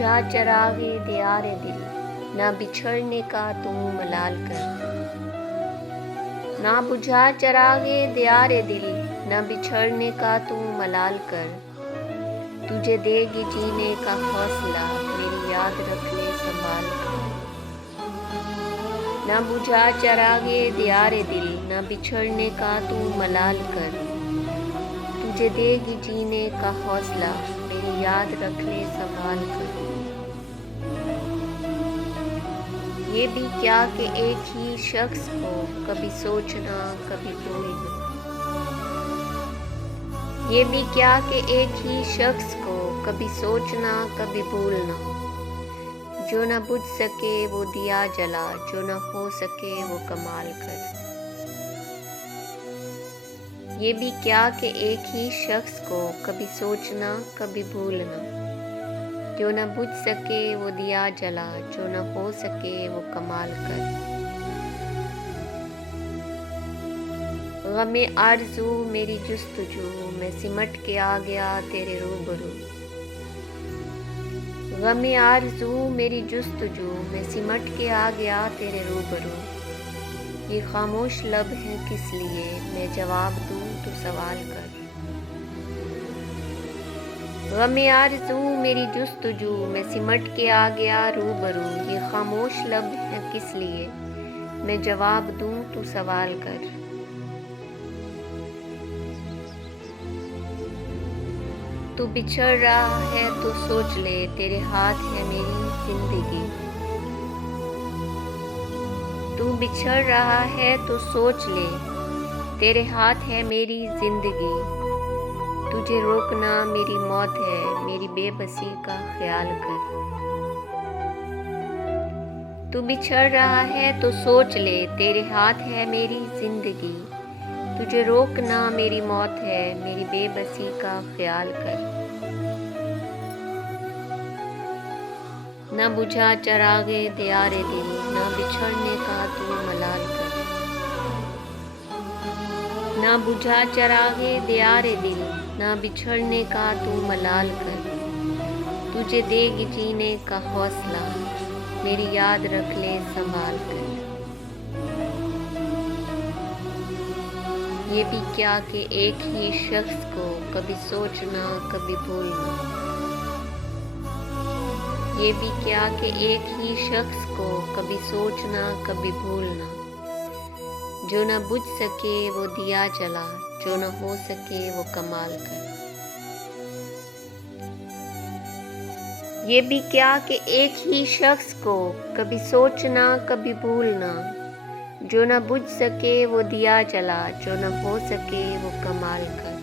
बुझा चरागे दियारे दिल, ना बिछड़ने का तू मलाल कर। ना बुझा चरागे दियारे दिल, ना बिछड़ने का तू मलाल कर। तुझे देगी जीने का हौसला, मेरी याद रख ले संभाल कर। ना बुझा चरागे दियारे दिल, ना बिछड़ने का तू मलाल कर। तुझे देगी जीने का हौसला, मेरी याद रख ले संभाल कर। ये भी क्या कि एक ही शख्स को कभी सोचना कभी भूलना। ये भी क्या कि एक ही शख्स को कभी सोचना कभी भूलना। जो न बुझ सके वो दिया जला, जो न हो सके वो कमाल कर। ये भी क्या कि एक ही शख्स को कभी सोचना कभी भूलना। जो न बुझ सके वो दिया जला, जो न हो सके वो कमाल कर। गमे आरज़ू मेरी जुस्तजू, मैं सिमट के आ गया तेरे रूबरू। गमे आरज़ू मेरी जुस्तजू, मैं सिमट के आ गया तेरे रूबरू। ये खामोश लब है किस लिए, मैं जवाब दूँ तो सवाल कर। गमे आरज़ू मेरी जुस्तजू, मैं सिमट के आ गया रूबरू। ये खामोश लब है किस लिए, मैं जवाब दूँ तो सवाल कर। तू बिछड़ रहा है तो सोच ले, तेरे हाथ है मेरी जिंदगी। तू बिछड़ रहा है तो सोच ले, तेरे हाथ है मेरी जिंदगी। तुझे रोकना मेरी मौत है, मेरी बेबसी का ख्याल कर। तू बिछड़ रहा है तो सोच ले, तेरे हाथ है मेरी जिंदगी। तुझे रोकना मेरी मौत है, मेरी बेबसी का ख्याल कर। न बुझा चरागे दियारे दिल, न बिछड़ने का तू मलाल कर। न बुझा चरागे दियारे दिल, न बिछड़ने का तू मलाल कर। तुझे देगी जीने का हौसला, मेरी याद रख ले संभाल कर। ये भी क्या कि एक ही शख्स को कभी सोचना कभी भूलना। ये भी क्या कि एक ही शख्स को कभी सोचना कभी भूलना। जो न बुझ सके वो दिया जला, जो न हो सके वो कमाल कर। ये भी क्या कि एक ही शख्स को कभी सोचना कभी भूलना। जो न बुझ सके वो दिया जला, जो न हो सके वो कमाल कर।